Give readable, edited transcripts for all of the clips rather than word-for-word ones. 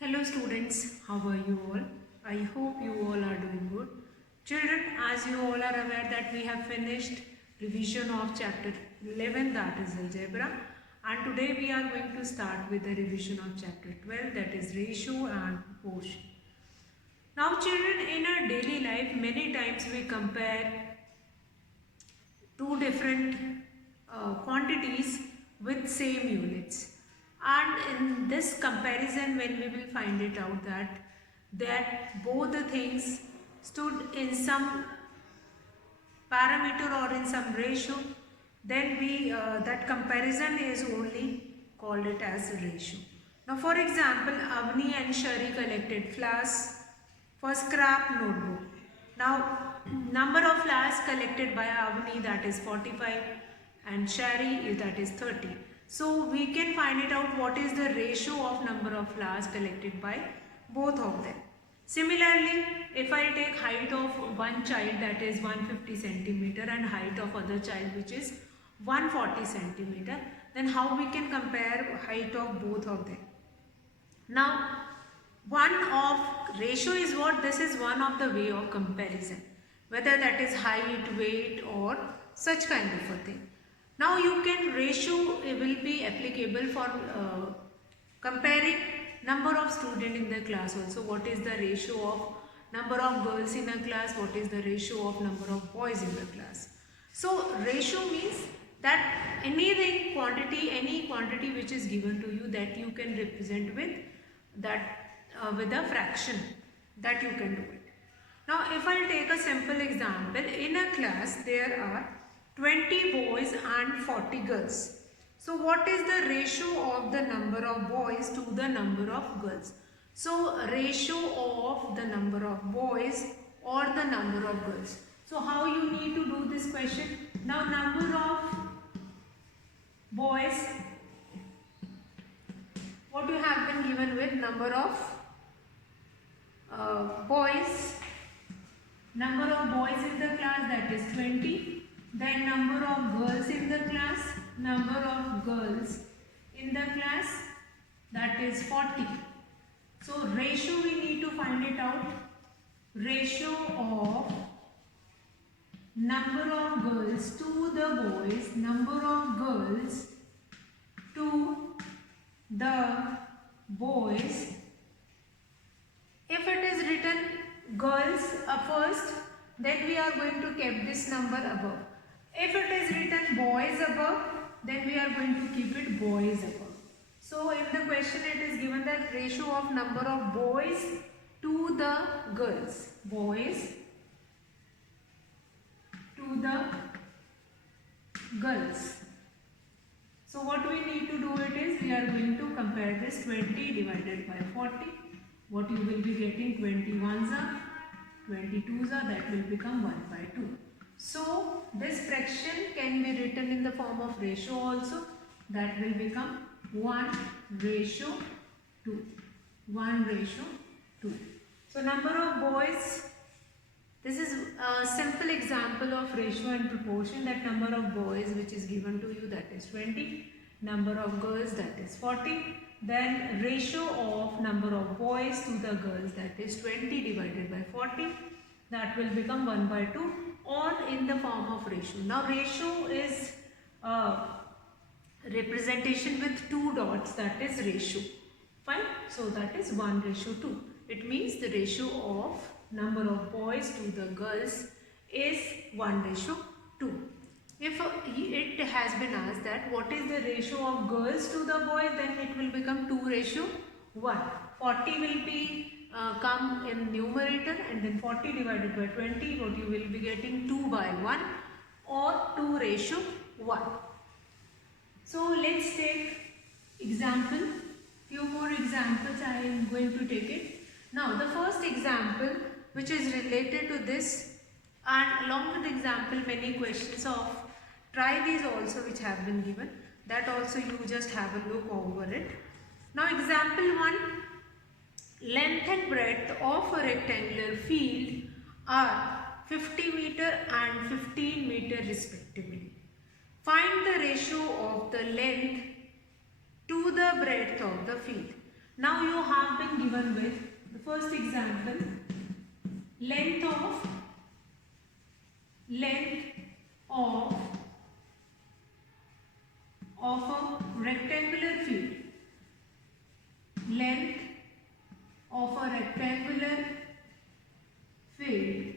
Hello students, how are you all? I hope you all are doing good. Children, as you all are aware that we have finished revision of chapter 11, that is algebra, and today we are going to start with the revision of chapter 12, that is ratio and proportion. Now children, in our daily life many times we compare two different quantities with same units, and in this comparison when we will find it out that both the things stood in some parameter or in some ratio, then we that comparison is only called it as a ratio. Now for example, Avni and Shari collected flowers for scrap notebook. Now number of flowers collected by Avni, that is 45, and Shari that is 30. So we can find it out what is the ratio of number of flowers collected by both of them. Similarly, if I take height of one child, that is 150 centimeter, and height of other child which is 140 centimeter, then how we can compare height of both of them? Now, one of ratio is what? This is one of the way of comparison, whether that is height, weight or such kind of a thing. Now you can ratio will be applicable for comparing number of student in the class also. What is the ratio of number of girls in a class? What is the ratio of number of boys in the class? So ratio means that anything quantity, any quantity which is given to you, that you can represent with that with a fraction, that you can do it. Now if I take a simple example, in a class there are 20 boys and 40 girls. So what is the ratio of the number of boys to the number of girls? So ratio of the number of boys or the number of girls. So how you need to do this question? Now number of boys, what you have been given with number of boys, number of boys in the class, that is 20. Then number of girls in the class, number of girls in the class, that is 40. So ratio we need to find it out. Ratio of number of girls to the boys, number of girls to the boys. If it is written girls first, then we are going to keep this number above. If it is written boys above, then we are going to keep it boys above. So in the question it is given that ratio of number of boys to the girls. Boys to the girls. So what we need to do it is, we are going to compare this 20 divided by 40. What you will be getting, 21s are, 22s are, that will become 1 by 2. So this fraction can be written in the form of ratio also, that will become 1 ratio 2. 1 ratio 2. So number of boys, this is a simple example of ratio and proportion, that number of boys which is given to you, that is 20, number of girls, that is 40, then ratio of number of boys to the girls, that is 20 divided by 40, that will become 1 by 2, or in the form of ratio. Now ratio is representation with two dots, that is ratio. Fine. So that is 1 ratio 2. It means the ratio of number of boys to the girls is 1 ratio 2. If it has been asked that what is the ratio of girls to the boys, then it will become 2 ratio 1. 40 will be come in numerator, and then 40 divided by 20, what you will be getting 2 by 1 or 2 ratio 1. So let's take example. Few more examples I am going to take it. Now the first example which is related to this, and along with the example many questions of try these also which have been given, that also you just have a look over it. Now example 1, length and breadth of a rectangular field are 50 meter and 15 meter respectively. Find the ratio of the length to the breadth of the field. Now you have been given with the first example, length of a rectangular field. Length of a rectangular field.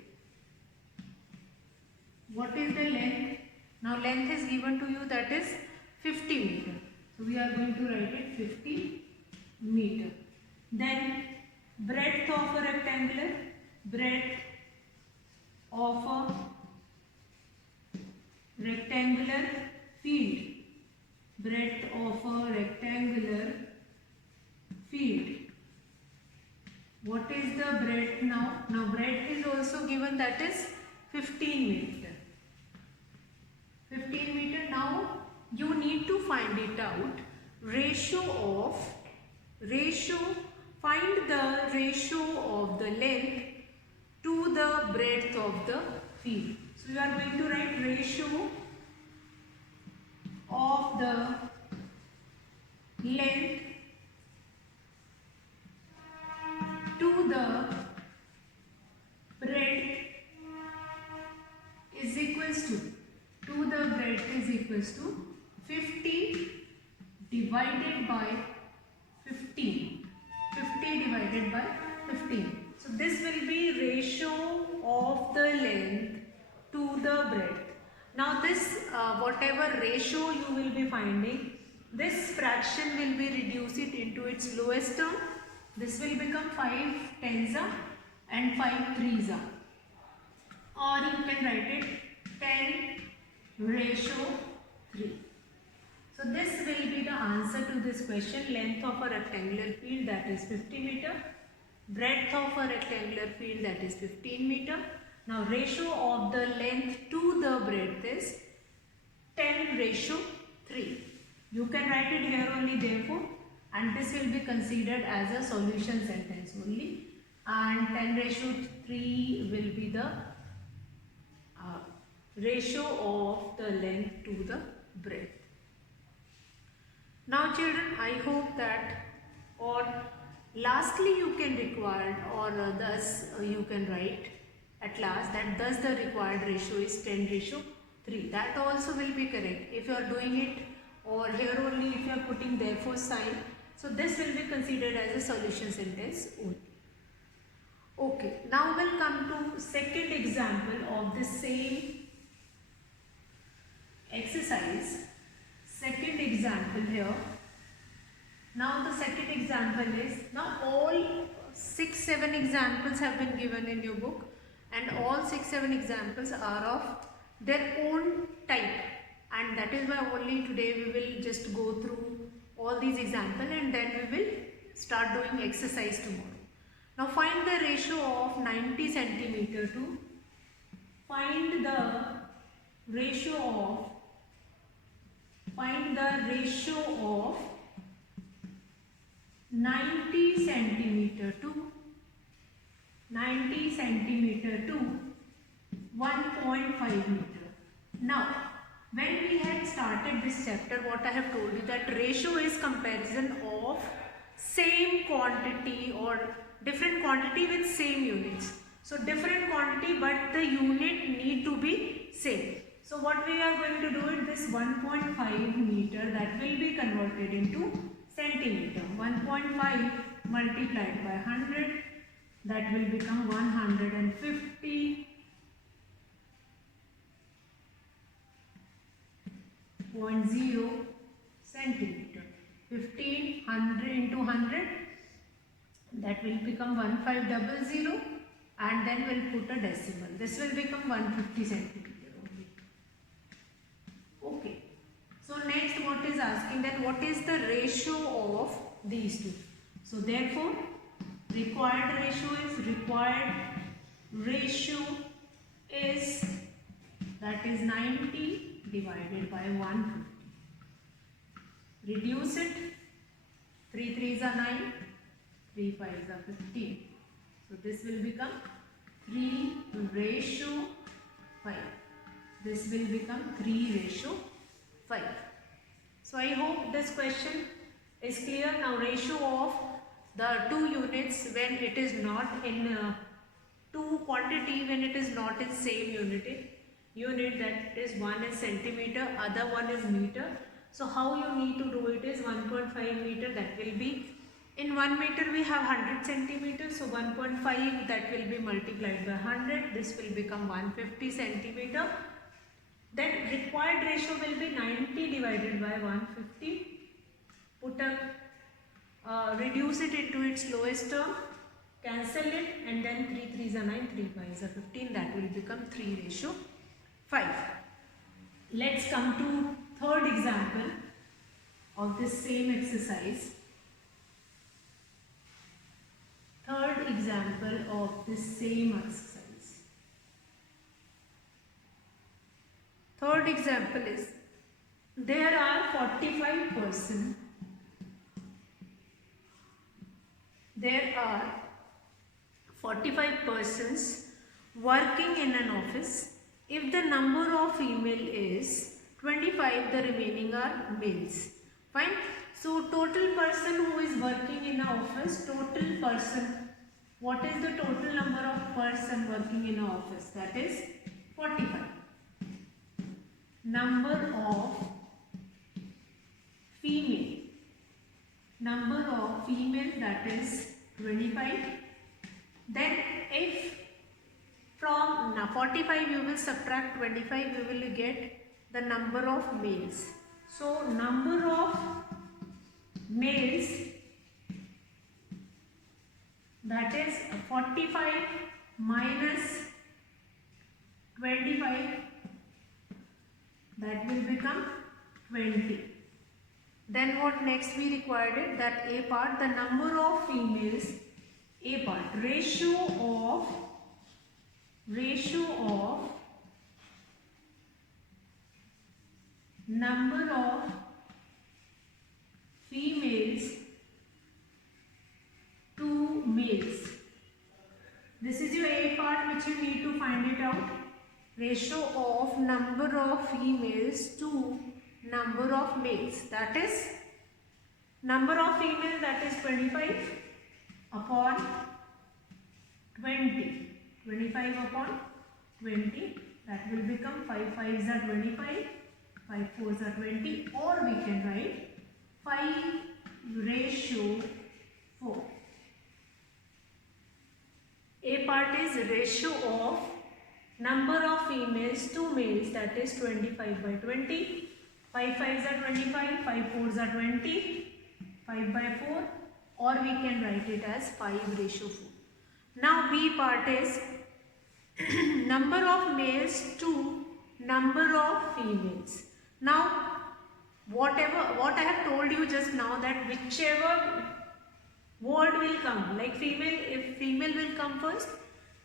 What is the length? Now length is given to you, that is 50 meter. So we are going to write it 50 meter. Then breadth of a rectangular, breadth of a rectangular field, breadth of a rectangular field. What is the breadth now? Now breadth is also given, that is 15 meter. 15 meter. Now you need to find it out. Find the ratio of the length to the breadth of the field. So you are going to write ratio of the length to the breadth is equals to 50 divided by 15. 50 divided by 15. So this will be ratio of the length to the breadth. Now this whatever ratio you will be finding, this fraction will be reduced it into its lowest term. This will become 5 tens and 5 threes, or you can write it 10:3. So this will be the answer to this question. Length of a rectangular field, that is 50 meter. Breadth of a rectangular field, that is 15 meter. Now ratio of the length to the breadth is 10:3. You can write it here only therefore, and this will be considered as a solution sentence only, and 10:3 will be the ratio of the length to the breadth. Now children, I hope that, or lastly you can require, or thus you can write at last that thus the required ratio is 10:3. That also will be correct if you are doing it, or here only if you are putting therefore sign. So this will be considered as a solution sentence only. Okay, now we'll come to second example of the same exercise. Second example here. Now the second example is, now all 6-7 examples have been given in your book, and all 6-7 examples are of their own type, and that is why only today we will just go through all these examples, and then we will start doing exercise tomorrow. Now find the ratio of 90 centimeter to, find the ratio of 90 centimeter to 1.5 meter. Now when we had started this chapter, what I have told you, that ratio is comparison of same quantity or different quantity with same units. So different quantity but the unit need to be same. So what we are going to do is this 1.5 meter, that will be converted into centimeter. 1.5 multiplied by 100, that will become 150.0 centimeter. 1500 into 100, that will become 1500, and then we'll put a decimal. This will become 150 centimeter only. Okay. So next what is asking, that what is the ratio of these two? So therefore required ratio is that is 90 divided by 150. Reduce it. 3 3s are 9, 3 5s are 15. So this will become 3:5. This will become 3:5. So I hope this question is clear. Now ratio of the two units when it is not in two quantity, when it is not in same unit, that is one is centimeter, other one is meter. So how you need to do it is 1.5 meter, that will be in 1 meter we have 100 centimeters, so 1.5 that will be multiplied by 100, this will become 150 centimeter. Then required ratio will be 90 divided by 150. Put a reduce it into its lowest term, cancel it, and then 3 3s are 9, 3 5s are 15, that will become 3:5. Let's come to third example of this same exercise. Third example of this same exercise. Third example is, there are 45 persons. There are 45 persons working in an office. If the number of female is 25, the remaining are males. Fine. So total person who is working in an office, total person, what is the total number of person working in an office? That is 45. Number of female. Number of female, that is 25. Then if from 45 you will subtract 25, you will get the number of males. So number of males, that is 45 minus 25, that will become 20. Then what next we required it, that A part, the number of females, A part, ratio of number of females to males. This is your A part which you need to find it out. Ratio of number of females to number of males, that is number of female, that is 25 upon 20. 25 upon 20, that will become 5 5s are 25, 5 4s are 20, or we can write 5:4. A part is ratio of number of females to males, that is 25 by 20. 5 5s are 25, 5 4s are 20, 5 by 4, or we can write it as 5:4. Now B part is number of males to number of females. Now what I have told you just now, that whichever word will come, like female, if female will come first,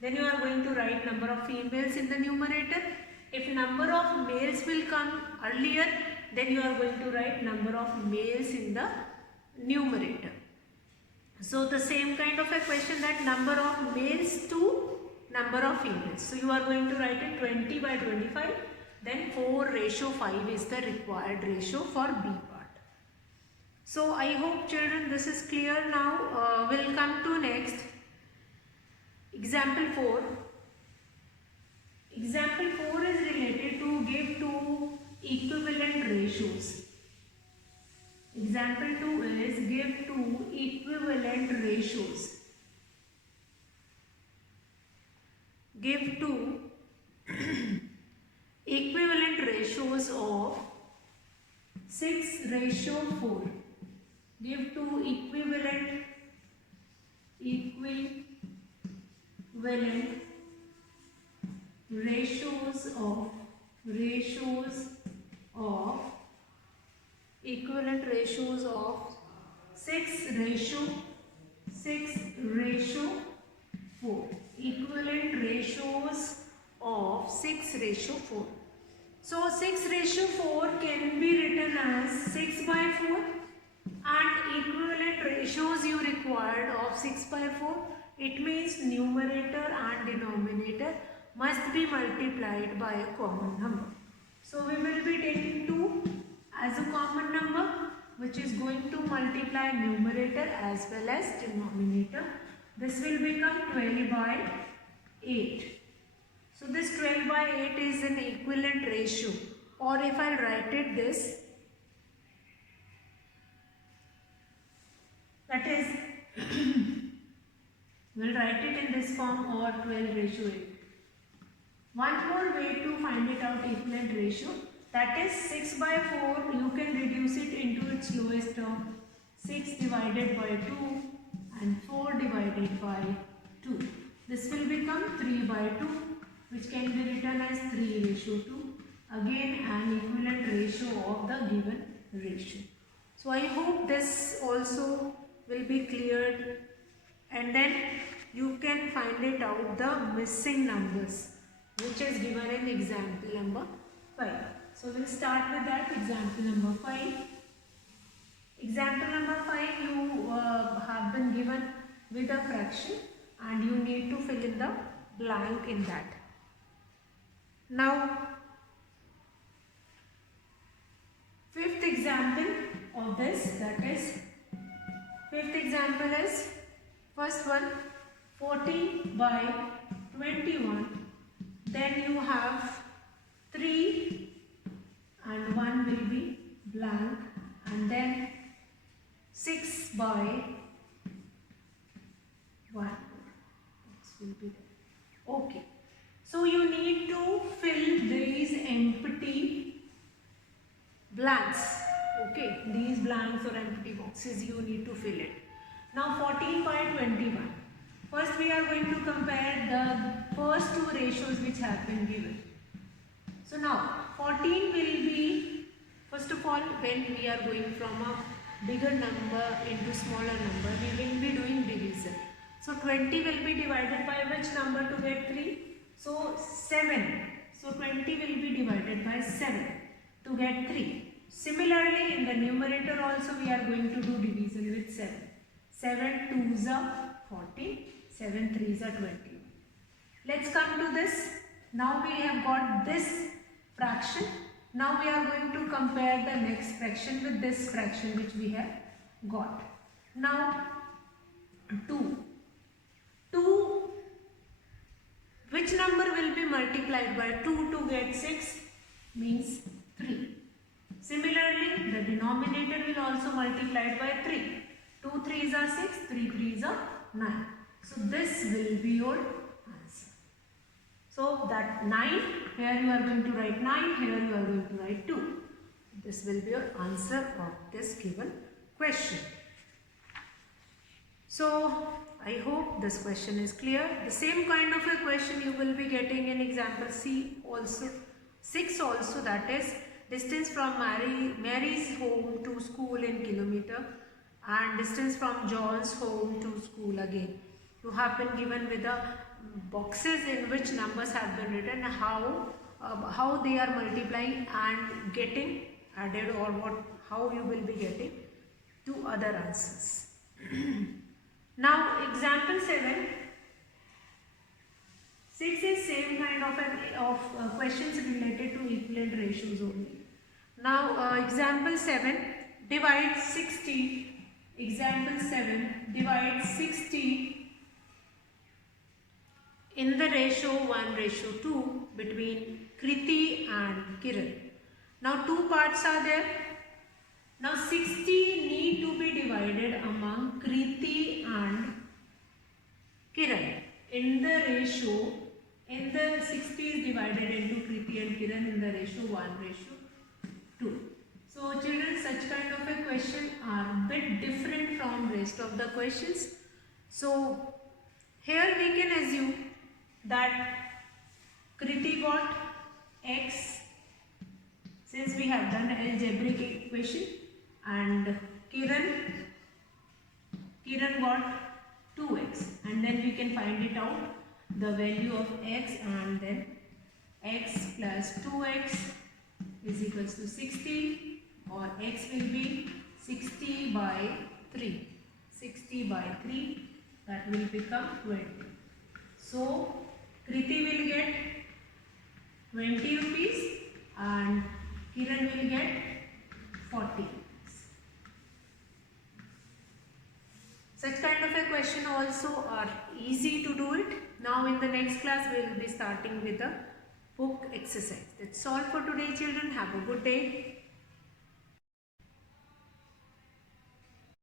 then you are going to write number of females in the numerator. If number of males will come earlier, then you are going to write number of males in the numerator. So the same kind of a question, that number of males to number of females. So you are going to write it 20 by 25, then 4:5 is the required ratio for B part. So I hope children this is clear now. We'll come to next example 4. Example 4 is related to give two equivalent ratios. Example 2 is give two equivalent ratios. Give two equivalent ratios of 6:4. Give two equivalent ratios of equivalent ratios of 6:4. Equivalent ratios of 6:4. So 6:4 can be written as 6/4, and equivalent ratios you required of 6/4, it means numerator and denominator must be multiplied by a common number. So we will be taking 2 as a common number, which is going to multiply numerator as well as denominator. This will become 12 by 8. So this 12 by 8 is an equivalent ratio, or if I write it this, that is we'll write it in this form, or 12 ratio 8. One more way to find it out equivalent ratio, that is 6 by 4, you can reduce it into its lowest term, 6 divided by 2 and 4 divided by 2. This will become 3 by 2, which can be written as 3 ratio 2. Again an equivalent ratio of the given ratio. So I hope this also will be cleared, and then you can find it out the missing numbers, which is given in example number 5. So we'll start with that, example number 5. Example number 5, you have been given with a fraction and you need to fill in the blank in that. Now, fifth example of this, that is, fifth example is, first one, 40 by 21. Then you have 3 and 1 will be blank, and then 6 by 1. This will be there. Okay. So you need to fill these empty blanks. Okay. These blanks or empty boxes you need to fill it. Now 14 by 21. First we are going to compare the first two ratios which have been given. So now 14 will be, first of all, when we are going from a bigger number into smaller number, we will be doing division. So 20 will be divided by which number to get 3? So 7. So 20 will be divided by 7 to get 3. Similarly, in the numerator also we are going to do division with 7. 7 2s are 40, 7 3s are 21. Let's come to this. Now we have got this fraction. Now we are going to compare the next fraction with this fraction which we have got. Now 2. 2, which number will be multiplied by 2 to get 6? Means 3. Similarly, the denominator will also multiplied by 3. 2 3s are 6, 3 3s are 9. So this will be your answer. So that 9, here you are going to write 9, here you are going to write 2. This will be your answer of this given question. So I hope this question is clear. The same kind of a question you will be getting in example C also, 6 also, that is distance from Mary's home to school in kilometer and distance from John's home to school again. You have been given with the boxes in which numbers have been written, how they are multiplying and getting added, or how you will be getting two other answers. Now example 7. 6 is same kind of questions related to equivalent ratios only. Now example 7, divide 60. Example 7, divide 60 in the ratio 1:2 between Kriti and Kiran. Now two parts are there. Now 60 need to be divided among Kriti and Kiran in the ratio, in the 60 is divided into Kriti and Kiran in the ratio 1:2. So children, such kind of a question are a bit different from rest of the questions. So here we can assume that Kriti got x, since we have done algebraic equation, and Kiran got 2x, and then we can find it out the value of x, and then x plus 2x is equals to 60, or x will be 60 by 3. 60 by 3, that will become 20. So Kriti will get 20 rupees and Kiran will get 40 rupees. question also are easy to do it. Now in the next class we will be starting with the book exercise. That's all for today children. Have a good day.